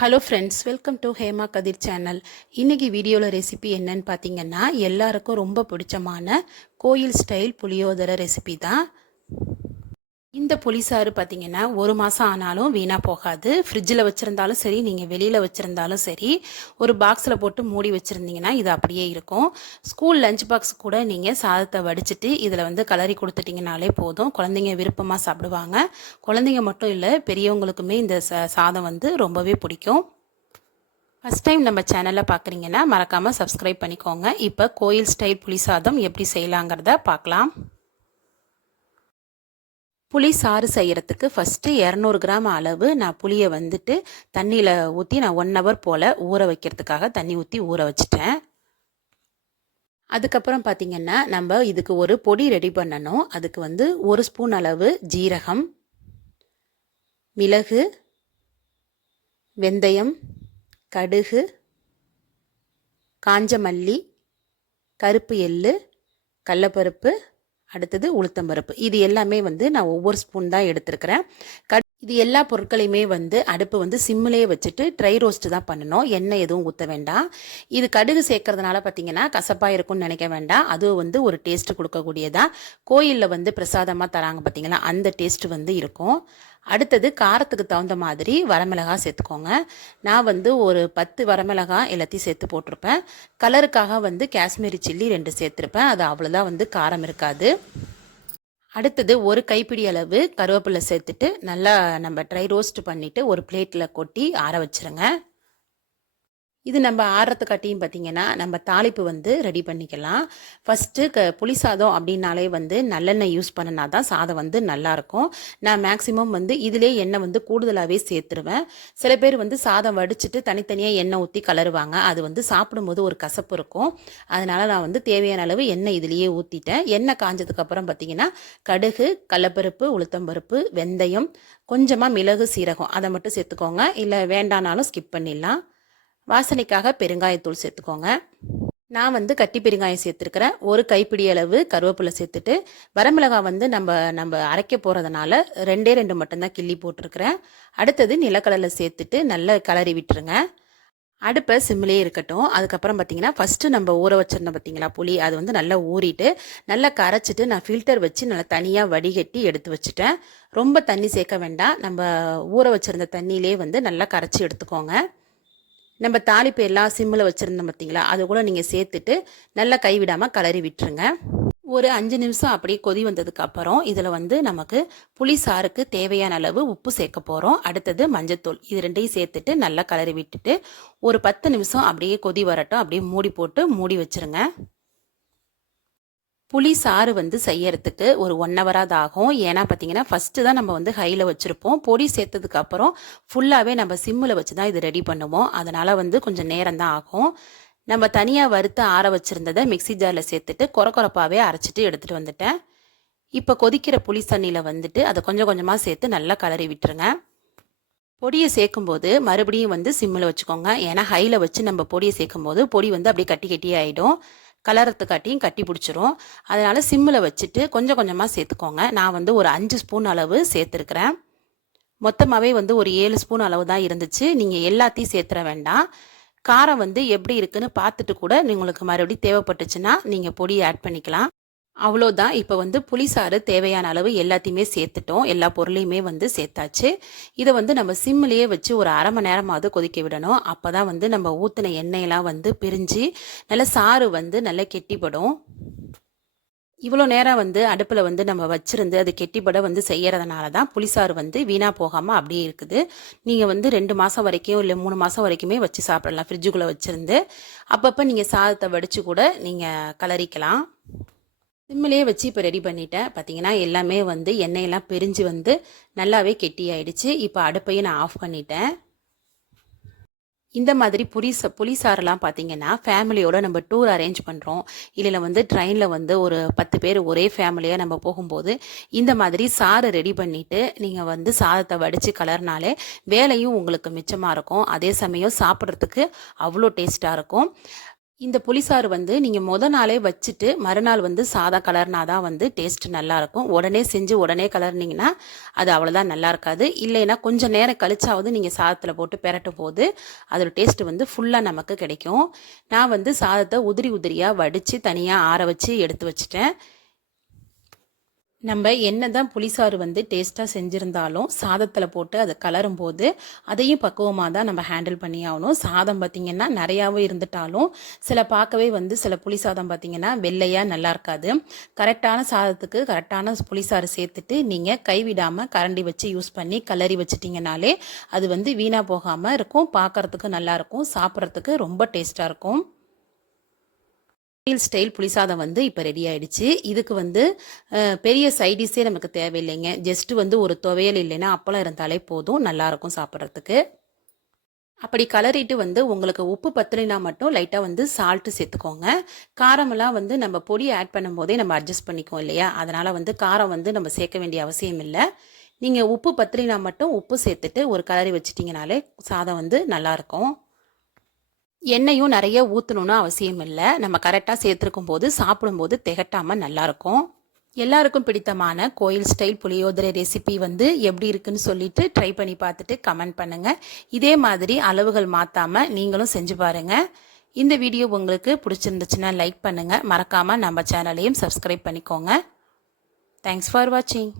Hello friends welcome to Hema Kathir channel இன்றைக்கி வீடியோவில் recipe என்னன்னு பார்த்தீங்கன்னா எல்லாருக்கும் ரொம்ப பிடிச்சமான கோயில் ஸ்டைல் புளியோதரை ரெசிபி தான். இந்த புளிசாறு பார்த்தீங்கன்னா ஒரு மாதம் ஆனாலும் வீணாக போகாது. ஃப்ரிட்ஜில் வச்சுருந்தாலும் சரி நீங்கள் வெளியில் வச்சுருந்தாலும் சரி ஒரு பாக்ஸில் போட்டு மூடி வச்சுருந்தீங்கன்னா இது அப்படியே இருக்கும். ஸ்கூல் லஞ்ச் பாக்ஸ் கூட நீங்கள் சாதத்தை வடிச்சிட்டு இதில் வந்து கலரி கொடுத்துட்டிங்கனாலே போதும். குழந்தைங்க விருப்பமாக சாப்பிடுவாங்க. குழந்தைங்க மட்டும் இல்லை பெரியவங்களுக்குமே இந்த சாதம் வந்து ரொம்பவே பிடிக்கும். ஃபஸ்ட் டைம் நம்ம சேனலை பார்க்குறீங்கன்னா மறக்காமல் சப்ஸ்கிரைப் பண்ணிக்கோங்க. இப்போ கோயில் ஸ்டைல் புளி சாதம் எப்படி செய்யலாங்கிறத பார்க்கலாம் புளி சாறு செய்கிறதுக்கு ஃபஸ்ட்டு இரநூறு கிராம் அளவு நான் புளியை வந்துட்டு தண்ணியில் ஊற்றி நான் ஒன் ஹவர் போல் ஊற வைக்கிறதுக்காக தண்ணி ஊற்றி ஊற வச்சிட்டேன். அதுக்கப்புறம் பார்த்திங்கன்னா நம்ம இதுக்கு ஒரு பொடி ரெடி பண்ணணும். அதுக்கு வந்து ஒரு ஸ்பூன் அளவு ஜீரகம் மிளகு வெந்தயம் கடுகு காஞ்ச மல்லி கருப்பு எள்ளு கடலப்பருப்பு அடுத்தது உளுத்தம்பருப்பு இது எல்லாமே வந்து நான் ஒவ்வொரு ஸ்பூன் தான் எடுத்திருக்கிறேன். இது எல்லா பொருட்களையுமே வந்து அடுப்பு வந்து சிம்மிலே வச்சுட்டு ட்ரை ரோஸ்ட் தான் பண்ணணும். எண்ணெய் எதுவும் ஊற்ற வேண்டாம். இது கடுகு சேர்க்கறதுனால பார்த்தீங்கன்னா கசப்பாக இருக்கும்னு நினைக்க வேண்டாம். அது வந்து ஒரு டேஸ்ட் கொடுக்கக்கூடியதா. கோயிலில் வந்து பிரசாதமாக தராங்க பார்த்தீங்களா அந்த டேஸ்ட் வந்து இருக்கும். அடுத்தது காரத்துக்கு தகுந்த மாதிரி வரமிளகா சேர்த்துக்கோங்க. நான் வந்து ஒரு பத்து வரமிளகா எல்லாத்தையும் சேர்த்து போட்டிருப்பேன். கலருக்காக வந்து காஷ்மீரி சில்லி ரெண்டு சேர்த்துருப்பேன். அது அவ்வளோதான் வந்து காரம் இருக்காது. அடுத்தது ஒரு கைப்பிடி அளவு கருவேப்பிலை சேர்த்துட்டு நல்லா நம்ம ட்ரை ரோஸ்ட் பண்ணிவிட்டு ஒரு பிளேட்டில் கொட்டி ஆற வச்சுருங்க. இது நம்ம ஆடுறதுக்காட்டியும் பார்த்தீங்கன்னா நம்ம தாளிப்பு வந்து ரெடி பண்ணிக்கலாம். ஃபஸ்ட்டு க புளி சாதம் அப்படின்னாலே வந்து நல்லெண்ணெய் யூஸ் பண்ணினா தான் சாதம் வந்து நல்லாயிருக்கும் நான் மேக்ஸிமம் வந்து இதிலே எண்ணெய் வந்து கூடுதலாகவே சேர்த்துருவேன். சில பேர் வந்து சாதம் வடிச்சிட்டு தனித்தனியாக எண்ணெய் ஊற்றி கலருவாங்க. அது வந்து சாப்பிடும்போது ஒரு கசப்பு இருக்கும். அதனால் நான் வந்து தேவையான அளவு எண்ணெய் இதுலேயே ஊற்றிட்டேன் எண்ணெய் காஞ்சதுக்கப்புறம் பார்த்தீங்கன்னா கடுகு கடலப்பருப்பு உளுத்தம்பருப்பு வெந்தயம் கொஞ்சமாக மிளகு சீரகம் அதை மட்டும் சேர்த்துக்கோங்க. இல்லை வேண்டானாலும் ஸ்கிப் பண்ணிடலாம். வாசனைக்காக பெருங்காயத்தூள் சேர்த்துக்கோங்க. நான் வந்து கட்டி பெருங்காயம் சேர்த்துருக்கிறேன். ஒரு கைப்பிடி அளவு கருவேப்பிலை சேர்த்துட்டு வரமிளகாய் வந்து நம்ம நம்ம அரைக்க போகிறதுனால ரெண்டே ரெண்டு மட்டும்தான் கிள்ளி போட்டிருக்கிறேன். அடுத்தது நிலக்கடலை சேர்த்துட்டு நல்லா கலரி விட்டுருங்க. அடுப்பை சிம்மிலே இருக்கட்டும். அதுக்கப்புறம் பார்த்தீங்கன்னா ஃபஸ்ட்டு நம்ம ஊற வச்சிருந்தோம் பார்த்தீங்களா புளி அது வந்து நல்லா ஊறிட்டு நல்லா கரைச்சிட்டு நான் ஃபில்டர் வச்சு நல்லா தனியாக வடிகட்டி எடுத்து வச்சுட்டேன். ரொம்ப தண்ணி சேர்க்க வேண்டாம். நம்ம ஊற வச்சுருந்த தண்ணியிலே வந்து நல்லா கரைச்சி எடுத்துக்கோங்க. நம்ம தாளிப்பு எல்லாம் சிம்மில் வச்சுருந்தோம் பார்த்தீங்களா அது கூட நீங்கள் சேர்த்துட்டு நல்லா கைவிடாமல் கலரி விட்டுருங்க. ஒரு அஞ்சு நிமிஷம் அப்படியே கொதி வந்ததுக்கு அப்புறம் இதில் வந்து நமக்கு புளி சாருக்கு தேவையான அளவு உப்பு சேர்க்க போகிறோம் அடுத்தது மஞ்சத்தூள். இது ரெண்டையும் சேர்த்துட்டு நல்லா கலரி விட்டுட்டு ஒரு பத்து நிமிஷம் அப்படியே கொதி வரட்டும். அப்படியே மூடி போட்டு மூடி வச்சுருங்க. புளி சாறு வந்து செய்யறதுக்கு ஒரு ஒன் ஹவராக ஆகும் ஏன்னா பார்த்தீங்கன்னா ஃபஸ்ட்டு தான் நம்ம வந்து ஹையில் வச்சுருப்போம். பொடி சேர்த்ததுக்கப்புறம் ஃபுல்லாகவே நம்ம சிம்மில் வச்சு தான் இது ரெடி பண்ணுவோம். அதனால் வந்து கொஞ்சம் நேரம் தான் ஆகும். நம்ம தனியாக வறுத்து ஆற வச்சுருந்ததை மிக்சி ஜாரில் சேர்த்துட்டு குறை குறைப்பாகவே அரைச்சிட்டு எடுத்துகிட்டு வந்துட்டேன். இப்போ கொதிக்கிற புளி தண்ணியில் வந்துட்டு அதை கொஞ்சம் கொஞ்சமாக சேர்த்து நல்லா கலரி விட்டுருங்க. பொடியை சேர்க்கும்போது மறுபடியும் வந்து சிம்மில் வச்சுக்கோங்க. ஏன்னா ஹையில் வச்சு நம்ம பொடியை சேர்க்கும்போது பொடி வந்து அப்படியே கட்டி கட்டி ஆகிடும் கலரத்துக்காட்டியும் கட்டி பிடிச்சிரும். அதனால் சிம்மில் வச்சுட்டு கொஞ்சம் கொஞ்சமாக சேர்த்துக்கோங்க. நான் வந்து ஒரு அஞ்சு ஸ்பூன் அளவு சேர்த்துருக்குறேன். மொத்தமாகவே வந்து ஒரு ஏழு ஸ்பூன் அளவு தான் இருந்துச்சு. நீங்கள் எல்லாத்தையும் சேர்த்துற வேண்டாம். காரம் வந்து எப்படி இருக்குன்னு பார்த்துட்டு கூட உங்களுக்கு மறுபடியும் தேவைப்பட்டுச்சுன்னா நீங்கள் பொடி ஆட் பண்ணிக்கலாம். அவ்வளோதான். இப்போ வந்து புளிசாறு தேவையான அளவு எல்லாத்தையுமே சேர்த்துட்டோம். எல்லா பொருளையுமே வந்து சேர்த்தாச்சு. இதை வந்து நம்ம சிம்மிலேயே வச்சு ஒரு அரை மணி நேரமாவது கொதிக்க விடணும். அப்போ தான் வந்து நம்ம ஊற்றின எண்ணெயெல்லாம் வந்து பிரிஞ்சு நல்ல சாறு வந்து நல்லா கெட்டிப்படும். இவ்வளோ நேரம் வந்து அடுப்பில் வந்து நம்ம வச்சுருந்து அது கெட்டிப்பட வந்து செய்யறதுனால தான் புளிசாறு வந்து வீணாக போகாமல் அப்படியே இருக்குது. நீங்கள் வந்து ரெண்டு மாதம் வரைக்கும் இல்லை மூணு மாதம் வரைக்குமே வச்சு சாப்பிடலாம். ஃப்ரிட்ஜுக்குள்ளே வச்சுருந்து. அப்பப்போ நீங்கள் சாதத்தை வடித்து கூட நீங்கள் கலரிக்கலாம். சிம்மிலே வச்சு இப்போ ரெடி பண்ணிட்டேன். பார்த்தீங்கன்னா எல்லாமே வந்து எண்ணெயெல்லாம் பிரிஞ்சு வந்து நல்லாவே கெட்டி ஆயிடுச்சு. இப்போ அடுப்பையும் நான் ஆஃப் பண்ணிட்டேன். இந்த மாதிரி புளி புளி சாரெல்லாம் பார்த்தீங்கன்னா ஃபேமிலியோடு நம்ம டூர் அரேஞ்ச் பண்ணுறோம் இல்லை வந்து ட்ரெயினில் வந்து ஒரு பத்து பேர் ஒரே ஃபேமிலியாக நம்ம போகும்போது இந்த மாதிரி சாறு ரெடி பண்ணிவிட்டு நீங்கள் வந்து சாதத்தை வடித்து கலர்னாலே வேலையும் உங்களுக்கு மிச்சமாக இருக்கும். அதே சமயம் சாப்பிட்றதுக்கு அவ்வளோ டேஸ்ட்டாக இருக்கும். இந்த புளிசாறு வந்து நீங்கள் முத நாளே வச்சுட்டு மறுநாள் வந்து சாதா கலர்னா தான் வந்து டேஸ்ட் நல்லாயிருக்கும். உடனே செஞ்சு உடனே கலர்னிங்கன்னா அது அவ்வளோதான் நல்லா இருக்காது இல்லைன்னா கொஞ்சம் நேரம் கழிச்சாவது நீங்கள் சாதத்தில் போட்டு பெரட்டும் போது அதோட டேஸ்ட் வந்து ஃபுல்லாக நமக்கு கிடைக்கும். நான் வந்து சாதத்தை உதிரி உதிரியாக வடித்து தனியாக ஆற வச்சு எடுத்து வச்சுட்டேன். நம்ம என்ன தான் புளிசாறு வந்து டேஸ்ட்டாக செஞ்சுருந்தாலும் சாதத்தில் போட்டு அதை கலரும் போது அதையும் பக்குவமாக தான் நம்ம ஹேண்டில் பண்ணி ஆகணும். சாதம் பார்த்திங்கன்னா நிறையாவும் இருந்துட்டாலும் சில பார்க்கவே வந்து சில புளி சாதம் பார்த்திங்கன்னா வெள்ளையாக நல்லா இருக்காது. கரெக்டான சாதத்துக்கு கரெக்டான புளிசாறு சேர்த்துட்டு நீங்கள் கைவிடாமல் கரண்டி வச்சு யூஸ் பண்ணி கலரி வச்சிட்டிங்கனாலே அது வந்து வீணாக போகாமல் இருக்கும். பார்க்குறதுக்கு நல்லாயிருக்கும் சாப்பிட்றதுக்கு ரொம்ப டேஸ்ட்டாக இருக்கும். ஸ்டைல் புளிசாதம் வந்து இப்போ ரெடி ஆயிடுச்சு. இதுக்கு வந்து பெரிய சைடிஸே நமக்கு தேவையில்லைங்க. ஜஸ்ட் வந்து ஒரு துவையல் இல்லைன்னா அப்பளம் இருந்தாலே போதும். நல்லாயிருக்கும் சாப்பிட்றதுக்கு. அப்படி கலரிட்டு வந்து உங்களுக்கு உப்பு பத்தலைனா மட்டும் லைட்டாக வந்து சால்ட்டு சேர்த்துக்கோங்க. காரமெல்லாம் வந்து நம்ம பொடி ஆட் பண்ணும்போதே நம்ம அட்ஜஸ்ட் பண்ணிக்குவோம் இல்லையா? அதனால் வந்து காரம் வந்து நம்ம சேர்க்க வேண்டிய அவசியம் இல்லை. நீங்கள் உப்பு பத்தலைனா மட்டும் உப்பு சேர்த்துட்டு ஒரு கலரி வச்சிட்டிங்கனாலே சாதம் வந்து நல்லாயிருக்கும். எண்ணெயும் நிறைய ஊற்றணும்னு அவசியம் இல்லை. நம்ம கரெக்டாக சேர்த்துருக்கும் போது சாப்பிடும்போது திகட்டாமல் நல்லாயிருக்கும் எல்லாருக்கும் பிடித்தமான கோயில் ஸ்டைல் புளியோதரை ரெசிபி வந்து எப்படி இருக்குன்னு சொல்லிட்டு ட்ரை பண்ணி பார்த்துட்டு கமெண்ட் பண்ணுங்கள் இதே மாதிரி அளவுகள் மாற்றாமல் நீங்களும் செஞ்சு பாருங்கள் இந்த வீடியோ உங்களுக்கு பிடிச்சிருந்துச்சுன்னா லைக் பண்ணுங்கள் மறக்காமல் நம்ம சேனலையும் சப்ஸ்கிரைப் பண்ணிக்கோங்க. தேங்க்ஸ் ஃபார் வாட்சிங்